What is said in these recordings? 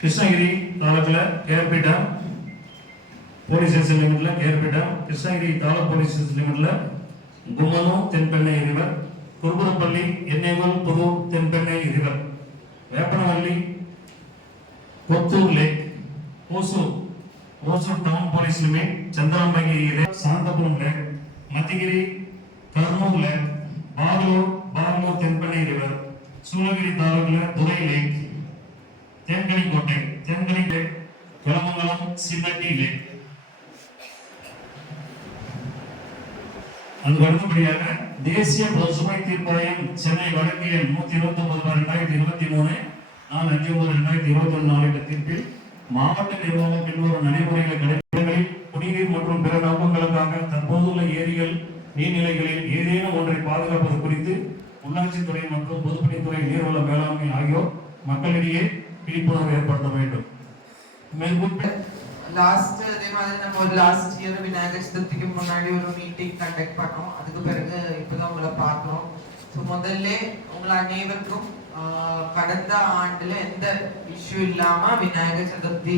கிருஷ்ணகிரி தாலுக்கில் கேர்பேட்டா police station லிமிட்டில் கேர்பேட்டா Krishnagiri taluk police station லிமிட்டில் கும்மனு Thenpennai river Kurubarapalli Ennekol Pudu Thenpennai river Veppanapalli Kothur lake. Hosur Hosur town police limit Chandrambigai lake Santhapuram lake. Mathigiri Karnur lake. Bagalur Bagalur Thenpennai river Shoolagiri தாலுக்கில் துறை lake. தேன்கனி கோட்டை குளமங்கலம் சின்னட்டியிலே லேக் அடுத்தபடியாக தேசிய பசுமை தீர்ப்பாயம் சென்னை வழங்கிய நூத்தி இருபத்தி ஒன்பது ரெண்டாயிரத்தி இருபத்தி மூணு நாலு அஞ்சு ஒன்பது ரெண்டாயிரத்தி இருபத்தி ஒன்று நாளிட்ட தீர்ப்பில் மாவட்ட நிர்வாகம் பின்வரும் நடைமுறைகளை கடைபிடிகளில் குடிநீர் மற்றும் பிற நோக்கங்களுக்காக தற்போதுள்ள ஏரிகள் நீர்நிலைகளில் ஏதேனும் ஒன்றை பாதுகாப்பது குறித்து உள்ளாட்சித்துறை மற்றும் பொதுப்பணித்துறை நீர்வள மேலாண்மை ஆகியோர் மக்களிடையே விழிப்புணர்வு ஏற்படுத்த வேண்டும். லாஸ்ட் அதே மாதிரி நம்ம ஒரு லாஸ்ட் இயர் விநாயகர் சதுர்த்திக்கு முன்னாடி ஒரு மீட்டிங் கண்டக்ட் பண்ணோம். அதுக்கு பிறகு இப்பதான் உங்களை பார்க்கிறோம் ஸோ முதல்ல உங்களை அனைவருக்கும் கடந்த ஆண்டுல எந்த இஷ்யூ இல்லாம விநாயகர் சதுர்த்தி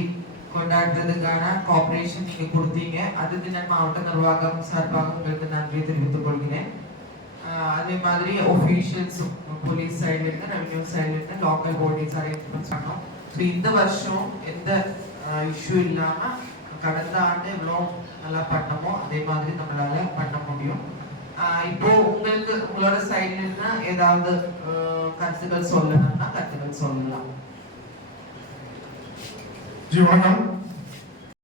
கொண்டாடுறதுக்கான கோஆபரேஷன் நீங்க கொடுத்தீங்க. அதுக்கு நான் மாவட்ட நிர்வாகம் சார்பாக உங்களுக்கு நன்றி தெரிவித்துக் கொள்கிறேன். அதே மாதிரி ஒஃபீஷியல்ஸ் போலீஸ் சைட்லேருந்து ரெவன்யூ சைட்லேருந்து லோக்கல் பாடிஸ் அரேஞ்ச்மெண்ட்ஸ் பண்ணோம் ஸோ இந்த வருஷம் எந்த இஷ்யூ இல்லாம கடந்த ஆண்டு எவ்வளோ நல்லா பண்ணமோ அதே மாதிரி நம்மளால பண்ண முடியும் ஆஹ் இப்போ உங்களுக்கு உங்களோட சைட்ல இருந்து ஏதாவது கருத்துக்கள் சொல்லணும்னா கருத்துக்கள் சொல்லலாம் ஜி வணக்கம்